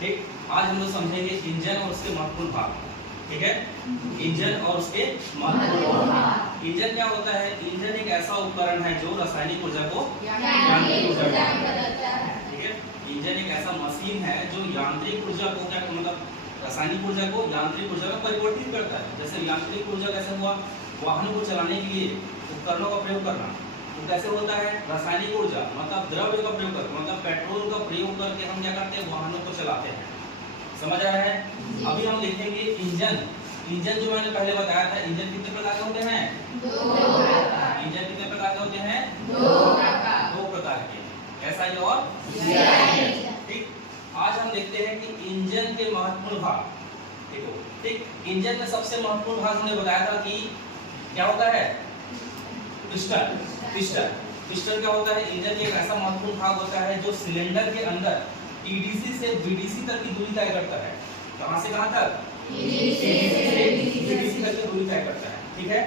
ठीक, आज हम लोग समझेंगे इंजन और उसके महत्वपूर्ण भाग। ठीक है, इंजन और उसके महत्वपूर्ण भाग। इंजन क्या होता है? इंजन एक ऐसा उपकरण है जो रासायनिक ऊर्जा को यांत्रिक ऊर्जा में बदलता है। ठीक है, इंजन एक ऐसा मशीन है जो यांत्रिक ऊर्जा को क्या मतलब रासायनिक ऊर्जा को यांत्रिक ऊर्जा में परिवर्तित करता है। जैसे यांत्रिक ऊर्जा कैसे हुआ? वाहनों को चलाने के लिए उपकरणों का प्रयोग करना, तो कैसे होता है? रासायनिक ऊर्जा मतलब द्रव्य का प्रयोग करके, मतलब पेट्रोल का प्रयोग करके हम क्या करते हैं? वाहनों को चलाते हैं। समझ आ रहा है? अभी हम देखेंगे इंजन। इंजन जो मैंने पहले बताया था, इंजन कितने प्रकार के होते हैं? इंजन कितने प्रकार के होते हैं? दो प्रकार के, SI और CI। ठीक, आज हम देखते हैं कि इंजन के महत्वपूर्ण भाग। देखो, ठीक, इंजन में सबसे महत्वपूर्ण भाग हमने बताया था कि क्या होता है? पिस्टन। पिस्टन पिस्टन क्या होता है? इंजन का एक ऐसा महत्वपूर्ण भाग होता है जो सिलेंडर के अंदर TDC से BDC तक की दूरी तय करता है। कहां से कहां तक? TDC से BDC तक की दूरी तय करता है। ठीक है,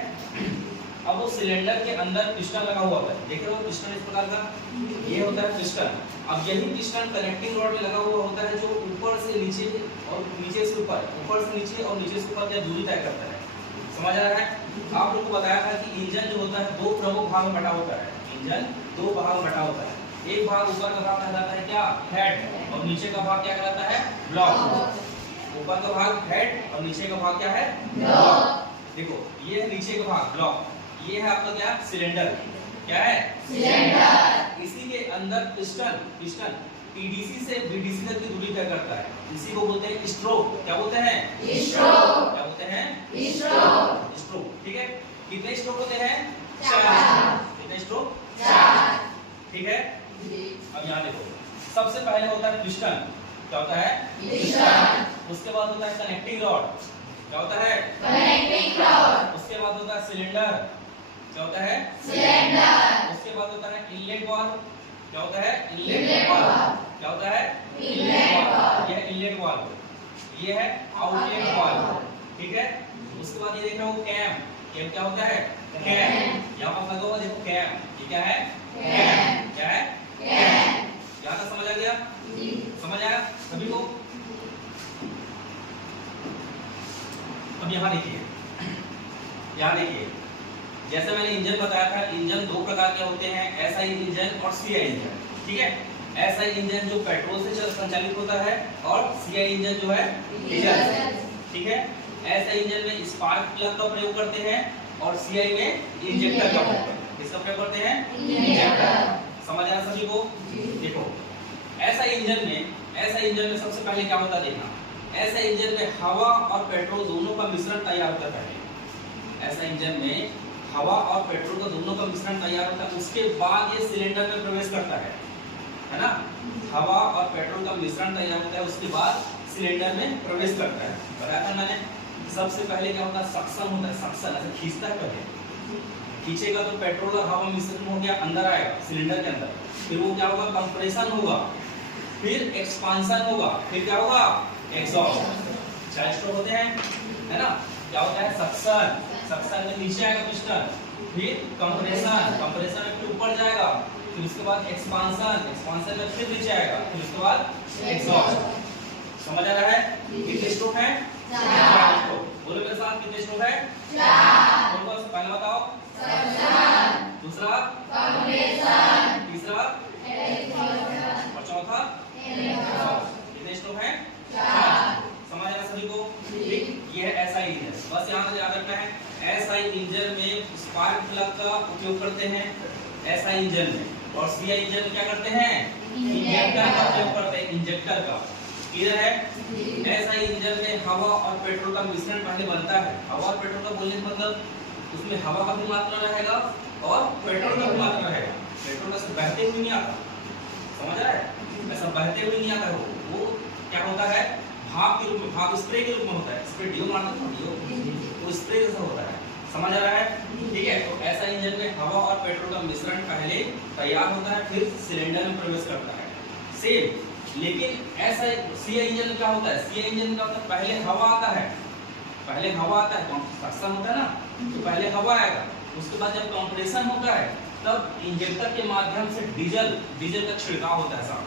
अब वो सिलेंडर के अंदर पिस्टन लगा हुआ होता है। देखिए वो पिस्टन इस प्रकार का, ये होता है पिस्टन। अब यही पिस्टन कनेक्टिंग रॉड में लगा हुआ होता है जो ऊपर से नीचे और नीचे से ऊपर, ऊपर से नीचे और नीचे से ऊपर की दूरी तय करता है। समझ आ रहा है? आप लोगों को बताया था कि इंजन जो होता है दो प्रमुख भाग में बटा होता है। इंजन दो भाग में बटा होता है। एक भाग ऊपर का भाग कहलाता है क्या? हेड, और नीचे का भाग क्या कहलाता है? ब्लॉक। ऊपर का भाग हेड और नीचे का भाग क्या है? ब्लॉक। देखो ये है नीचे का भाग ब्लॉक, ये है आपका क्या? सिलेंडर। क्या है? सिलेंडर। इसी के अंदर पिस्टन TDC से BDC तक की दूरी तय करता है। इसी को बोलते हैं स्ट्रोक। क्या बोलते हैं? स्ट्रोक। क्या बोलते हैं? स्ट्रोक। ठीक है, कितने स्ट्रोक होते हैं? 4। कितने स्ट्रोक? 4। ठीक है, अब यहाँ देखो, सबसे पहले होता है पिस्टन। क्या होता है? पिस्टन। उसके बाद होता है कनेक्टिंग रॉड। क्या होता है? Connecting rod. उसके बाद होता है सिलेंडर। क्या होता है? सिलेंडर। उसके बाद होता है इनलेट वाल्व। क्या होता है? Inlet valve. क्या होता है? Inlet valve. यह इनलेट वाल्व, ये है आउटलेट वाल्व। ठीक है, उसके बाद ये देख रहे हो कैम। कैम क्या होता है? कैम। यहाँ पर लगा हुआ देखो कैम, ये क्या है? कैम। क्या है? कैम। यहाँ तक समझ आ गया? समझ आया सभी को? अब यहाँ देखिए, यहाँ देखिए, जैसे मैंने इंजन बताया था, इंजन दो प्रकार के होते हैं, SI इंजन और CI इंजन। ठीक है, SI इंजन जो पेट्रोल से संचालित होता है और CI इंजन जो है डीजल से। ठीक है, SI इंजन में स्पार्क प्लग का प्रयोग करते हैं और CI में इंजेक्टर का प्रयोग करते हैं। किसका प्रयोग करते हैं? इंजेक्टर। समझ आया सभी को? देखो SI इंजन में सबसे पहले क्या होता है देखना। SI इंजन में हवा और पेट्रोल दोनों का मिश्रण तैयार होता है। SI इंजन में हवा और पेट्रोल का दोनों का मिश्रण तैयार होता है, उसके बाद ये सिलेंडर में प्रवेश करता है ना? हवा और पेट्रोल का मिश्रण तैयार होता है, उसके बाद सिलेंडर में प्रवेश करता है। बताया था मैंने, सबसे पहले क्या होता है? सक्शन होता है। सक्शन ऐसे खींचता है, पहले खींचेगा तो पेट्रोल और हवा मिश्रण हो गया, अंदर आएगा सिलेंडर के अंदर। फिर वो क्या होगा? कंप्रेशन होगा, फिर एक्सपांशन होगा, फिर क्या होगा? एग्जॉस्ट। 4 स्ट्रोक होते हैं, है ना? क्या होता है? सक्शन में नीचे आएगा पिस्टन, फिर कंप्रेशन में फिर ऊपर जाएगा, फिर उसके बाद एक्सपांशन में फिर नीचे आएगा, फिर उसके बाद एग्जॉस्ट। समझ आ रहा है? कितने स्ट्रोक हैं? 4 स्ट्रोक। बोलो मेरे साथ, कितने स्ट्रोक है? 4। बोलो, पहला बताओ। सक्शन। दूसरा? कंप्रेशन। तीसरा? एक्सपांशन। और चौथा? एग्जॉस्ट। कितने स्ट्रोक हैं? 4। समझ आया सभी को? ठीक, ये है SI इंजन। बस यहाँ से याद रखना है, SI इंजन में स्पार्क प्लग का उपयोग करते हैं SI इंजन में, और CI इंजन में क्या करते हैं? इंजेक्टर का उपयोग करते हैं, इंजेक्टर का। क्लियर है? SI इंजन में हवा और पेट्रोल का मिश्रण पहले बनता है। हवा और पेट्रोल का बोलने का मतलब उसमें हवा का भी मात्रा रहेगा और पेट्रोल का भी मात्रा रहेगा। पेट्रोल ऐसे बहते हुए नहीं आता, समझ रहा है? ऐसा बहते हुए नहीं आता, वो क्या होता है? भाप के रूप में, भाप स्प्रे के रूप में होता है। स्प्रे डियो मारते हैं, डियो वो स्प्रे जैसा होता है। समझ आ रहा है? ठीक है, तो ऐसा इंजन में हवा और पेट्रोल का मिश्रण पहले तैयार होता है, फिर सिलेंडर में प्रवेश करता है। सेम, लेकिन ऐसा CI इंजन में क्या होता है? CI इंजन में क्या होता है? पहले हवा आता है, सक्शन होता है ना, तो पहले हवा आएगा, उसके बाद जब कंप्रेशन होता है तब इंजेक्टर के माध्यम से डीजल का छिड़काव होता है साहब।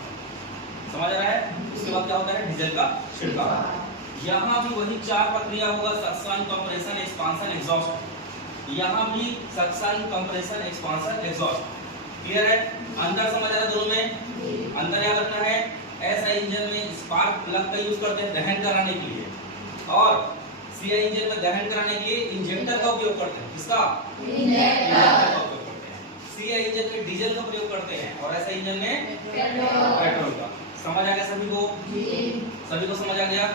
समझ आ रहा है? उसके बाद क्या होता है, डीजल का छिड़काव। यहाँ भी वही 4 प्रक्रिया होगा, सक्शन, कंप्रेशन, एक्सपांशन, एग्जॉस्ट। यहाँ भी suction, compression, expansion, exhaust. Clear है? अंदर समझ आ रहा है दोनों में? अंदर क्या करना है, ऐसा इंजन में स्पार्क प्लग का यूज करते हैं दहन कराने के लिए, और सीआई इंजन में दहन कराने के लिए इंजेक्टर का उपयोग करते हैं। किसका? इंजेक्टर का उपयोग करते हैं। सीआई इंजन में डीजल का प्रयोग करते हैं, और ऐसा इंजन में पेट्रोल का। समझ आ गया सभी को? सभी को समझ आ गया?